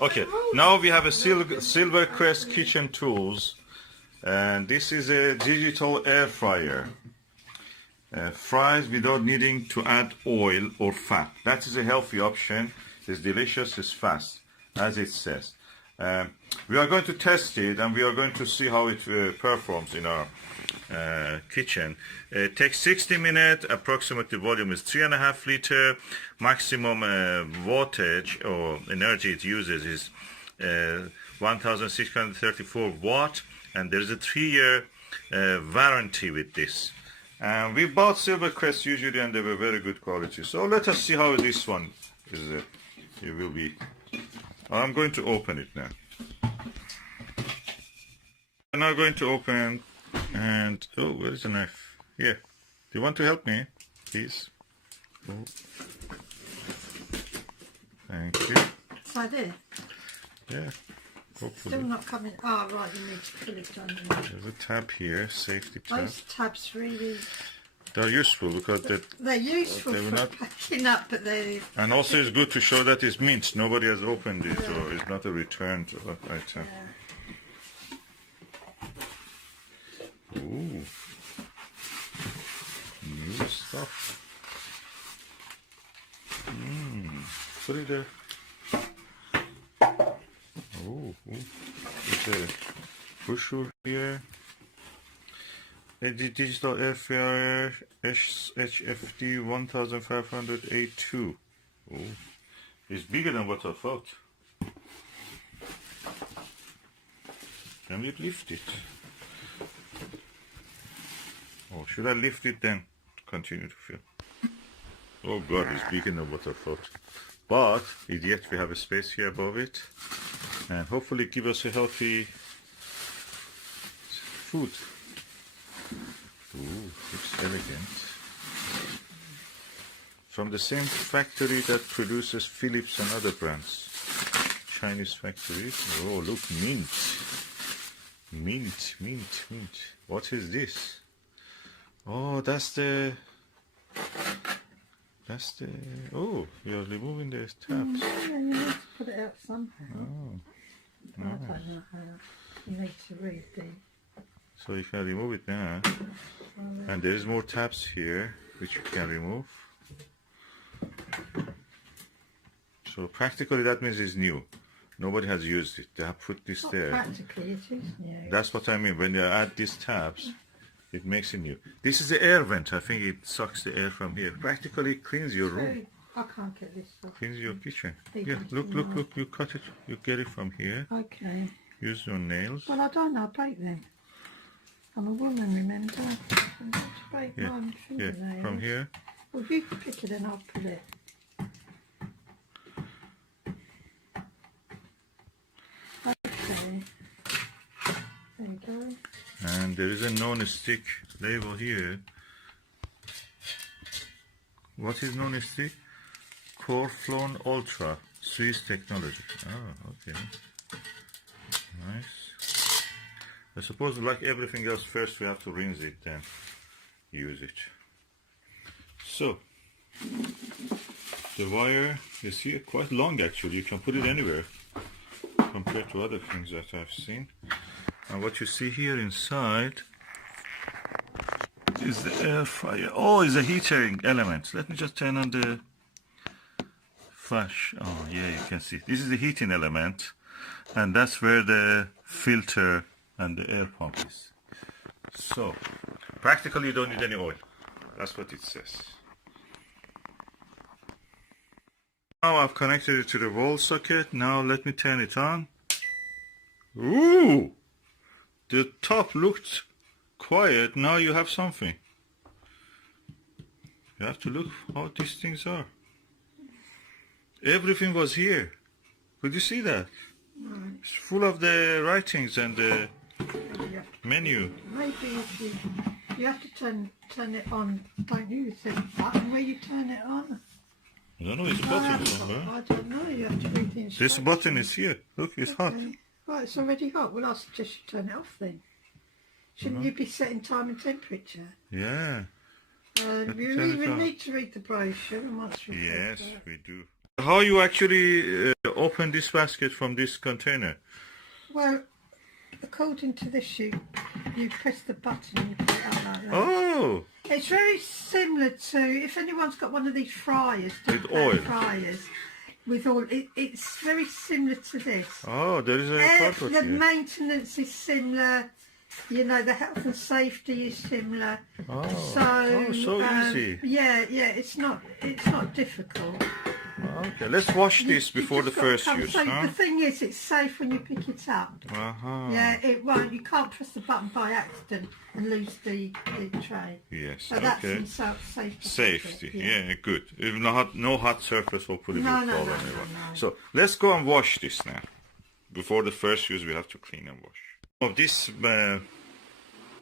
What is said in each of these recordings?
Okay, now we have a Silvercrest kitchen tools, and this is a digital air fryer. Fries without needing to add oil or fat. That is a healthy option. It's delicious, it's fast, as it says. We are going to test it, and we are going to see how it performs in our kitchen. It takes 60 minutes. Approximately volume is 3.5 liter. Maximum wattage or energy it uses is 1634 watt, and there is a 3-year warranty with this. We bought Silvercrest usually, and they were very good quality. So let us see how this one is. It will be. I'm going to open it now. I'm now going to open, and oh, where is the knife? Here. Do you want to help me, please? Oh. Thank you. Is that it? Yeah. Hopefully. Still not coming. Oh, right, you need to pull it on. There's a tab here, safety tab. Those tabs really... They're useful because they're useful for not packing up, but they... And also it's good to show that it's mint. Nobody has opened it, or it's not a returned item. Yeah. Ooh. New stuff. Put it there. Oh, it's a pusher here. A digital air fryer HFD 1500A2. Oh, it's bigger than what I thought. Can we lift it? Oh, should I lift it then to continue to fill? Oh God, it's bigger than what I thought. But yet we have a space here above it, and hopefully give us a healthy food. Ooh, looks elegant. From the same factory that produces Philips and other brands. Chinese factory. Oh, look, mint. Mint, mint, mint. What is this? Oh, that's the... Oh, you're removing the tabs. Yeah, you need to put it out somehow. Oh. I don't know how. You need to read the... So you can remove it now. And there is more tabs here, which you can remove. So practically that means it's new. Nobody has used it. They have put this there. Practically it is new. That's what I mean. When you add these tabs, it makes it new. This is the air vent. I think it sucks the air from here. Practically cleans your room. I can't get this off. Cleans your kitchen. Yeah, look. You cut it. You get it from here. Okay. Use your nails. Well, I don't know. Break them. I'm a woman, remember? I'm not to break my fingernails. From here. Well, if you can pick it, then I'll pull it. Okay. There you go. And there is a non-stick label here. What is non-stick? Coreflon Ultra Swiss technology. Oh, okay. Nice. I suppose, like everything else, first we have to rinse it, then use it. So, the wire is here quite long actually. You can put it anywhere compared to other things that I've seen. And what you see here inside is the air fryer. Oh, it's a heating element. Let me just turn on the flash. Oh, yeah, you can see. This is the heating element, and that's where the filter and the air pump is. So, practically you don't need any oil. That's what it says. Now I've connected it to the wall socket. Now let me turn it on. Ooh! The top looked quiet. Now you have something. You have to look how these things are. Everything was here. Could you see that? Right. It's full of the writings and the menu. Maybe if you have to turn it on, don't you? It's a button where you turn it on. I don't know, it's a button somewhere. I don't know, you have to read the instructions. This button is here. Look, it's hot. Right, it's already hot. Well, I suggest you turn it off then. Shouldn't you be setting time and temperature? Yeah. You really need to read the brochure. And once yes, we do. How you actually open this basket from this container? Well, according to this, you press the button and you put it up like that. Oh, It's very similar to, if anyone's got one of these fryers, With oil. fryers, with oil, it's very similar to this. oh, there is a cardboard The here. maintenance is similar, you know, the health and safety is similar. Oh, so easy. Yeah, it's not difficult. Okay, let's wash this before the You've just got to first use. so Huh? the thing is, it's safe when you pick it up. Yeah, it won't. You can't press the button by accident and lose the tray. Yes, So that's okay. in safety. Safety, yeah, good. If no hot surface, hopefully will fall No. on anyone. So let's go and wash this now. Before the first use, we have to clean and wash. Of this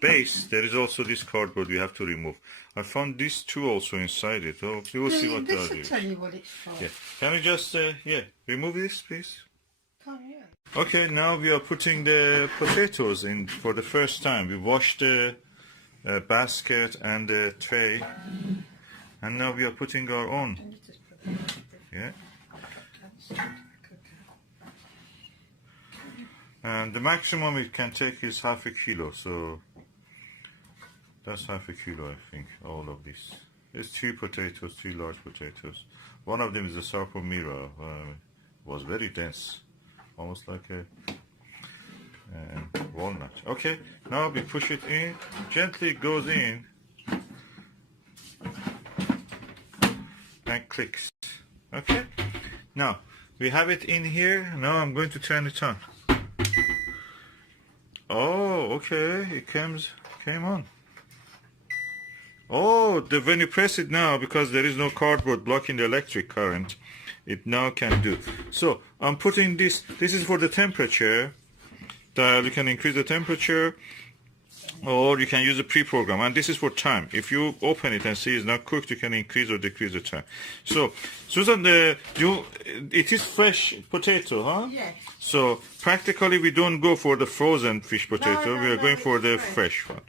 base, there is also this cardboard we have to remove. I found these two also inside it. Oh, we will see what they This are. will tell you what it's for. Yeah. Can we just remove this, please? Can't you? Okay, now we are putting the potatoes in for the first time. We washed the basket and the tray, and now we are putting our own. Can you just put that Yeah. there? And the maximum it can take is half a kilo, so that's half a kilo, I think, all of this. It's 3 potatoes, 3 large potatoes. One of them is a Sarpo Mira, was very dense, almost like a walnut. Okay, now we push it in, gently it goes in, and clicks. Okay, now we have it in here. Now I'm going to turn it on. Oh, okay, it came on. Oh, when you press it now, because there is no cardboard blocking the electric current, it now can do. So I'm putting this is for the temperature, that you can increase the temperature, or you can use a pre-program, and this is for time. If you open it and see it's not cooked, you can increase or decrease the time. So Susan, it is fresh potato, huh? Yes. So practically we don't go for the frozen fish potato, we are going for the it's fresh one.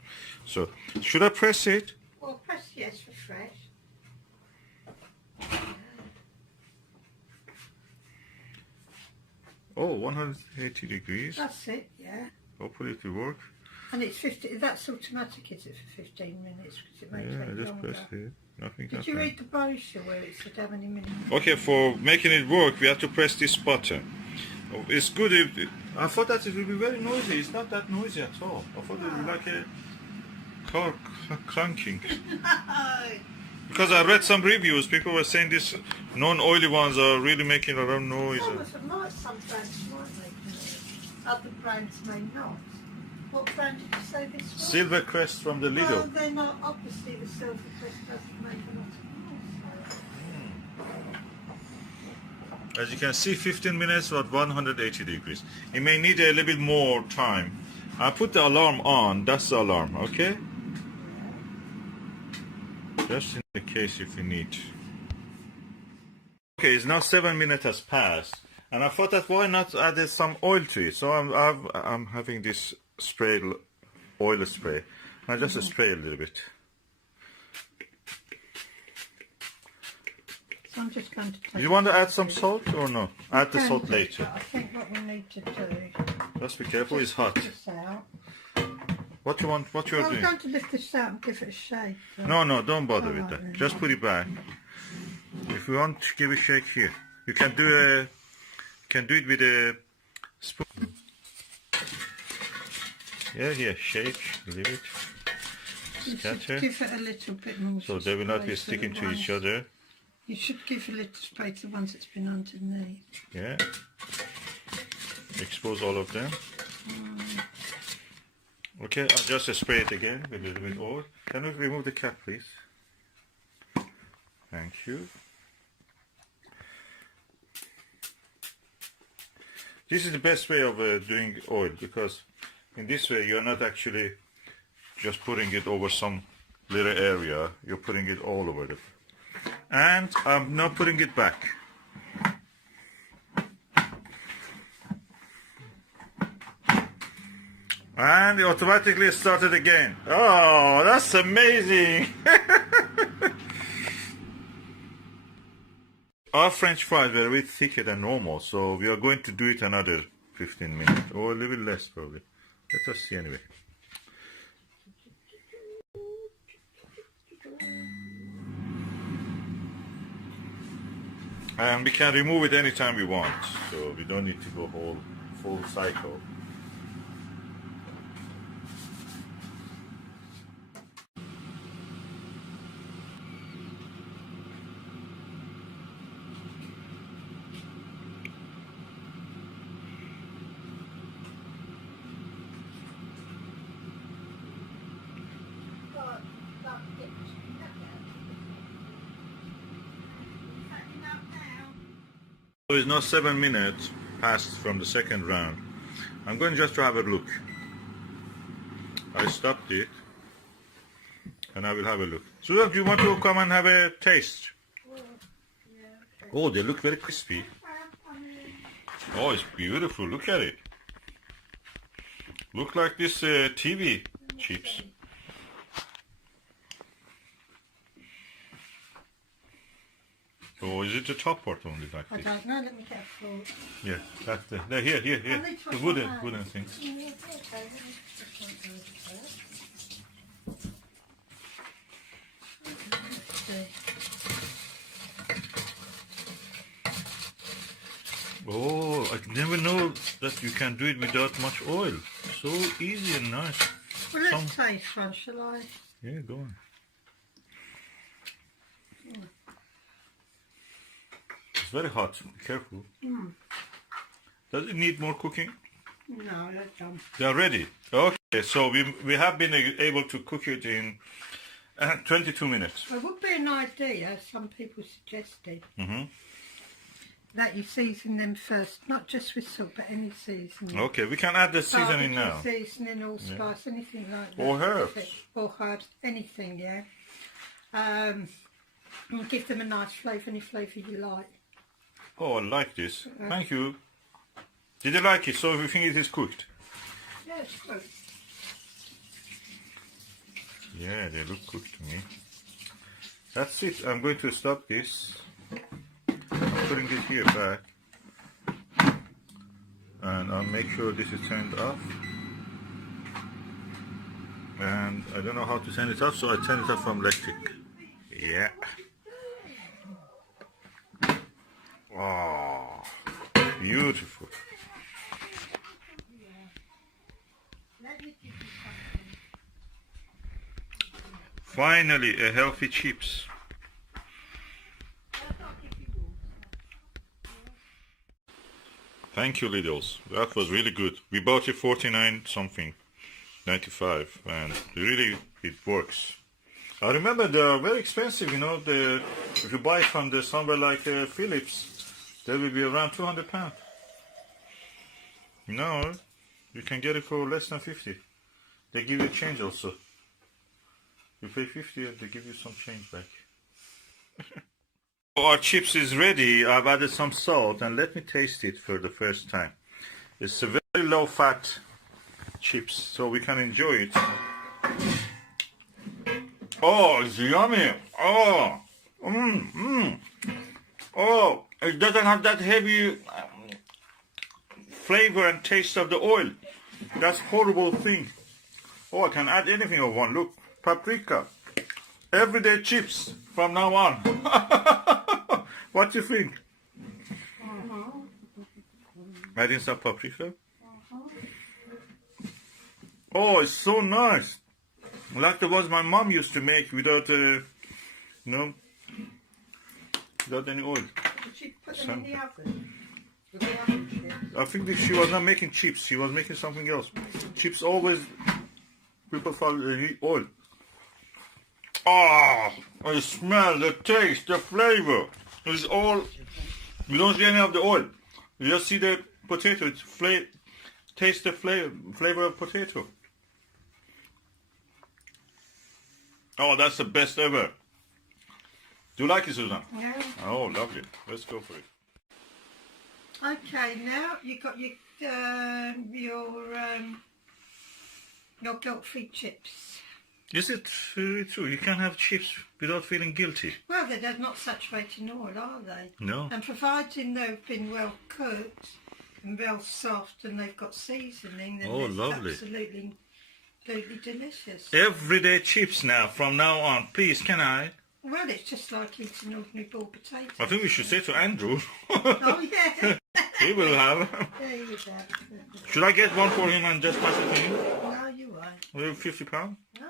So should I press it? Well, press yes for fresh. Oh, 180 degrees. That's it, yeah. Hopefully it will work. And it's 50. That's automatic, is it, for 15 minutes? Because it may Yeah, I take just longer. pressed it. Nothing Did you happened. read the brochure where it said how many minutes? Okay, for making it work, we have to press this button. Oh, it's good if... I thought that it would be very noisy. It's not that noisy at all. I thought it would be like a car clanking. Because I read some reviews, people were saying this non-oily ones are really making a lot of noise. Some brands might make noise. Other brands may not. What brand did you say this was? Silvercrest from the Well, Lidl. they're not. Obviously, the Silvercrest doesn't make a lot of noise. As you can see, 15 minutes at 180 degrees. It may need a little bit more time. I put the alarm on. That's the alarm, okay? Just in the case if you need. Okay, it's now 7 minutes has passed, and I thought that why not add some oil to it? So I'm having this spray, oil spray. I just spray a little bit. So I'm just going to take. You want to add some salt or no? Add the salt later. I think what we need to do. Just be careful, it's hot. Lift this out. What you want? What you're I'm doing? going to lift this out and give it a shake. No, don't bother with Alright that. then. Just put it back. If you want, give a shake here. You can do it with a spoon. Yeah, shake, leave it, You should scatter, give it a little bit more. so they will not be space for the sticking to each ones- other. You should give a little space to the ones that's been underneath. Yeah. Expose all of them. Okay, I'll just spray it again with a little bit of oil. Can we remove the cap, please? Thank you. This is the best way of doing oil, because in this way you're not actually just putting it over some little area, you're putting it all over the... And I'm not putting it back. And it automatically started again. Oh, that's amazing! our French fries were a bit thicker than normal, so we are going to do it another 15 minutes, or a little less probably. Let us see anyway. And we can remove it anytime we want, so we don't need to go full cycle. So it's now 7 minutes passed from the second round. I'm going just to have a look. I stopped it and I will have a look. Susan, do you want to come and have a taste? Oh, they look very crispy. Oh, it's beautiful. Look at it. Look like this TV chips. Or is it the top part only like this? I don't know, let me get a fork. Yeah, that's the here. The wooden things. Oh, I never know that you can do it without much oil. So easy and nice. Well, let's taste one, shall I? Yeah, go on. It's very hot. Be careful. Does it need more cooking? No, they're done. They are ready. Okay, so we have been able to cook it in 22 minutes. It would be an idea, some people suggested, that you season them first, not just with salt, but any seasoning. Okay, we can add the seasoning now. Seasoning, allspice, anything like that. Or herbs. Or herbs, anything, yeah. And give them a nice flavour, any flavour you like. Oh, I like this. Thank you. Did you like it? So you think it is cooked? Yeah, it's good. Yeah, they look cooked to me. That's it. I'm going to stop this. I'm putting it here back. And I'll make sure this is turned off. And I don't know how to turn it off, so I turn it off from electric. Yeah. Oh, beautiful. Finally, a healthy chips. Thank you, Lidl's. That was really good. We bought it 49 something, 95, and really it works. I remember they are very expensive, you know. If you buy from somewhere like Philips, they will be around £200. No, you can get it for less than 50. They give you change also. You pay 50 and they give you some change back. Our chips is ready. I've added some salt and let me taste it for the first time. It's a very low fat chips, so we can enjoy it. Oh, it's yummy. Oh, oh, it doesn't have that heavy flavor and taste of the oil. That's horrible thing. Oh, I can add anything I want. Look, paprika. Everyday chips from now on. What do you think? Adding some paprika. Oh, it's so nice. Like the ones my mom used to make without, without any oil. Did she put them in the oven? The oven chips? I think that she was not making chips. She was making something else. Chips always people follow oil. Ah, the smell, the taste, the flavor. It's all. You don't see any of the oil. You just see the potato. It's taste the flavor of potato. Oh, that's the best ever. Do you like it, Susan? Yeah. Oh, lovely. Let's go for it. Okay, now you've got your guilt-free chips. Is it really true? You can't have chips without feeling guilty? Well, they're not saturated in oil, are they? No. And providing they've been well cooked and well soft and they've got seasoning, then it's lovely. absolutely delicious. Everyday chips now, from now on. Please, can I? Well, it's just like eating ordinary boiled potatoes. I think we should say to Andrew. Oh, yeah. He will have. There you go. Should I get one for him and just pass it to him? No, you won't. Will £50? No.